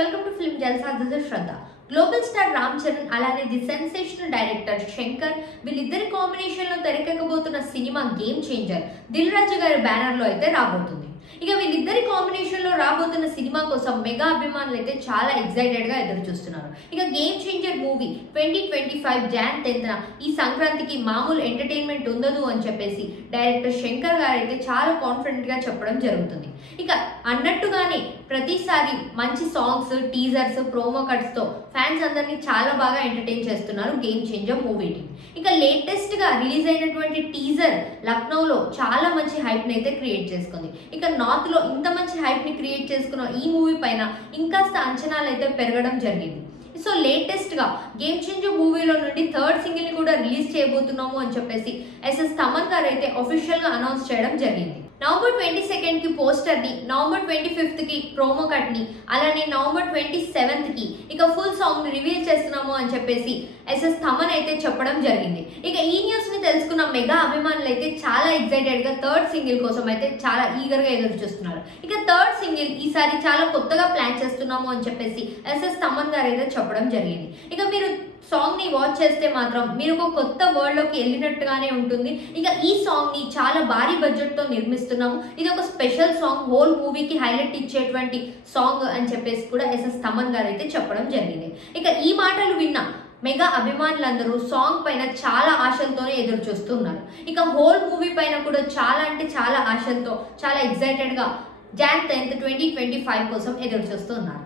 welcome to Film Jalsa. This is Shraddha. Global star Ram Charan అలానే the sensational director Shankar వీళ్ళిద్దరి combination లో తెరకెక్కబోతున్న cinema game changer Dil Raju గారి banner లో అయితే రాబోతుంది. ఇక వీళ్ళిద్దరి కాంబినేషన్ లో రాబోతున్న సినిమా కోసం మెగా అభిమానులు అయితే చాలా ఎక్సైటెడ్ గా ఎదురు చూస్తున్నారు. ఇక game changer movie 2025 Jan 10th ఈ సంక్రాంతికి మామూలు ఎంటర్టైన్మెంట్ ఉండదు అని చెప్పేసి డైరెక్టర్ శంకర్ గారు అయితే చాలా కాన్ఫిడెంట్ గా చెప్పడం జరుగుతుంది. ఇక అన్నట్టుగానే ప్రతిసారి మంచి సాంగ్స్, టీజర్స్, ప్రోమో కట్స్ తో ఫ్యాన్స్ అందరినీ చాలా బాగా ఎంటర్టైన్ చేస్తున్నారు గేమ్ చేంజర్ మూవీని. ఇక లేటెస్ట్ గా రిలీజ్ అయినటువంటి టీజర్ లక్నోలో చాలా మంచి హైప్ ని అయితే క్రియేట్ చేసుకుంది. ఇక నార్త్ లో ఇంత మంచి హైప్ ని క్రియేట్ చేసుకున్న ఈ మూవీ పైన ఇంకాస్త అంచనాలు అయితే పెరగడం జరిగింది. సో లేటెస్ట్ గా గేమ్ చేంజర్ మూవీలో నుండి థర్డ్ సింగిల్ ని కూడా రిలీజ్ చేయబోతున్నాము అని చెప్పేసి ఎస్ఎస్ తమన్ గారు అయితే అఫీషియల్ గా అనౌన్స్ చేయడం జరిగింది. నవంబర్ 22 కి పోస్టర్ ని, నవంబర్ 25 కి ప్రోమో కట్ ని, అలానే నవంబర్ 27 కి ఇక ఫుల్ సాంగ్ ని రివీల్ చేస్తున్నాము అని చెప్పేసి ఎస్ఎస్ తమన్ అయితే చెప్పడం జరిగింది. ఇక ఈ న్యూస్ ని తెలుసుకున్న మెగా అభిమానులు అయితే చాలా ఎక్సైటెడ్ గా థర్డ్ సింగిల్ కోసం అయితే చాలా ఈగర్ గా ఎదురు చూస్తున్నారు. ఇక థర్డ్ సింగిల్ ఈసారి చాలా కొత్తగా ప్లాన్ చేస్తున్నాము అని చెప్పేసి ఎస్ఎస్ తమన్ గారు అయితే చెప్పడం జరిగింది. ఇక మీరు సాంగ్ ని వాచ్ చేస్తే మాత్రం మీరు ఒక కొత్త వరల్డ్ లోకి వెళ్ళినట్టుగానే ఉంటుంది. ఇక ఈ సాంగ్ ని చాలా భారీ బడ్జెట్ తో నిర్మిస్తున్నాము. ఇది ఒక స్పెషల్ సాంగ్, హోల్ మూవీకి హైలైట్ ఇచ్చేటువంటి సాంగ్ అని చెప్పేసి కూడా ఎస్ఎస్ తమన్ గారు అయితే చెప్పడం జరిగింది. ఇక ఈ మాటలు విన్న మెగా అభిమానులందరూ సాంగ్ పైన చాలా ఆశలతోనే ఎదురు చూస్తున్నారు. ఇక హోల్ మూవీ పైన కూడా చాలా అంటే చాలా ఆశలతో, చాలా ఎక్సైటెడ్ గా Jan 10th 2025 కోసం ఎదురు చూస్తున్నారు.